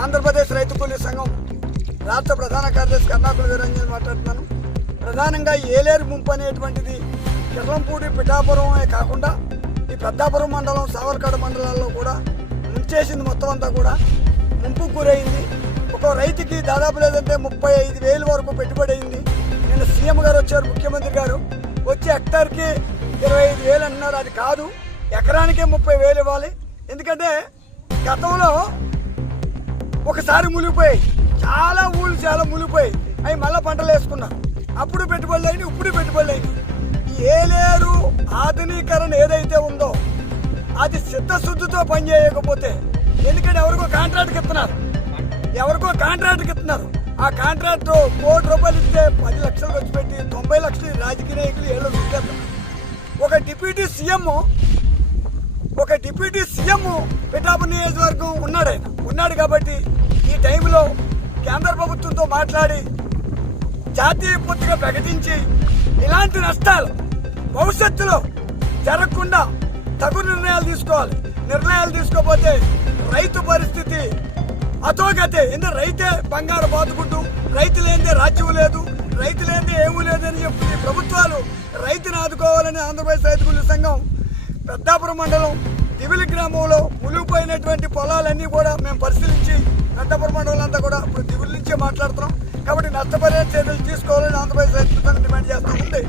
ఆంధ్రప్రదేశ్ రైతు కూలీ సంఘం రాష్ట్ర ప్రధాన కార్యదర్శి కర్ణాకుల వీరంజన్ మాట్లాడుతున్నాను. ప్రధానంగా ఏలేరు ముంపు అనేటువంటిది కిర్లంపూడి పిఠాపురమే కాకుండా ఈ పెద్దాపురం మండలం సావర్కాడ మండలాల్లో కూడా ముంచేసింది మొత్తం అంతా కూడా. ముంపు గురైంది ఒక రైతుకి దాదాపు లేదంటే ముప్పై ఐదు వేలు వరకు పెట్టుబడి అయింది. నిన్న సీఎం గారు వచ్చారు ముఖ్యమంత్రి గారు. వచ్చి హెక్టార్కి ఇరవై ఐదు వేలు అంటున్నారు అది కాదు ఎకరానికే ముప్పై వేలు ఇవ్వాలి. ఎందుకంటే గతంలో ఒకసారి మునిగిపోయాయి. చాలా ఊళ్ళు చాలా మునిగిపోయాయి. అవి మళ్ళీ పంటలు వేసుకున్నా. అప్పుడు పెట్టుబడులు అయినాయి ఇప్పుడు పెట్టుబడులు అయినాయి. ఈ ఏలేరు ఆధునీకరణ ఏదైతే ఉందో అది చిత్తశుద్ధితో పనిచేయకపోతే ఎందుకంటే ఎవరికో కాంట్రాక్ట్కి ఇస్తున్నారు. ఎవరికో కాంట్రాక్ట్కి ఇస్తున్నారు. ఆ కాంట్రాక్ట్ కోటి రూపాయలు ఇస్తే పది లక్షలు ఖర్చు పెట్టి తొంభై లక్షలు రాజకీయ నాయకులు ఏళ్ళు ఒక డిప్యూటీ సీఎం ఒక డిప్యూటీ సీఎం పిఠాపు నియోజకవర్గం ఉన్నాడు. ఆయన ఉన్నాడు కాబట్టి ఈ టైంలో కేంద్ర ప్రభుత్వంతో మాట్లాడి జాతీయ పూర్తిగా ప్రకటించి ఇలాంటి నష్టాలు భవిష్యత్తులో జరగకుండా తగు నిర్ణయాలు తీసుకోవాలి. నిర్ణయాలు తీసుకోకపోతే రైతు పరిస్థితి అతోగతే ఎందుకంటే రైతే బంగారు బాదుకుంటూ రైతు లేనిదే రాజ్యం లేదు రైతు లేనిదే ఏమీ లేదని చెప్పి ప్రభుత్వాలు రైతుని ఆదుకోవాలని ఆంధ్రప్రదేశ్ రైతు సంఘం పెద్దాపురం మండలం దివిలి గ్రామంలో మునిగిపోయినటువంటి పొలాలన్నీ కూడా మేము పరిశీలించి పెద్దాపురం మండలం అంతా కూడా ఇప్పుడు దివిలి నుంచే మాట్లాడుతున్నాం. కాబట్టి నష్టపరిహార చర్యలు తీసుకోవాలని ఆంధ్రప్రదేశ్ రైతు సంఘం డిమాండ్ చేస్తూ ఉంది.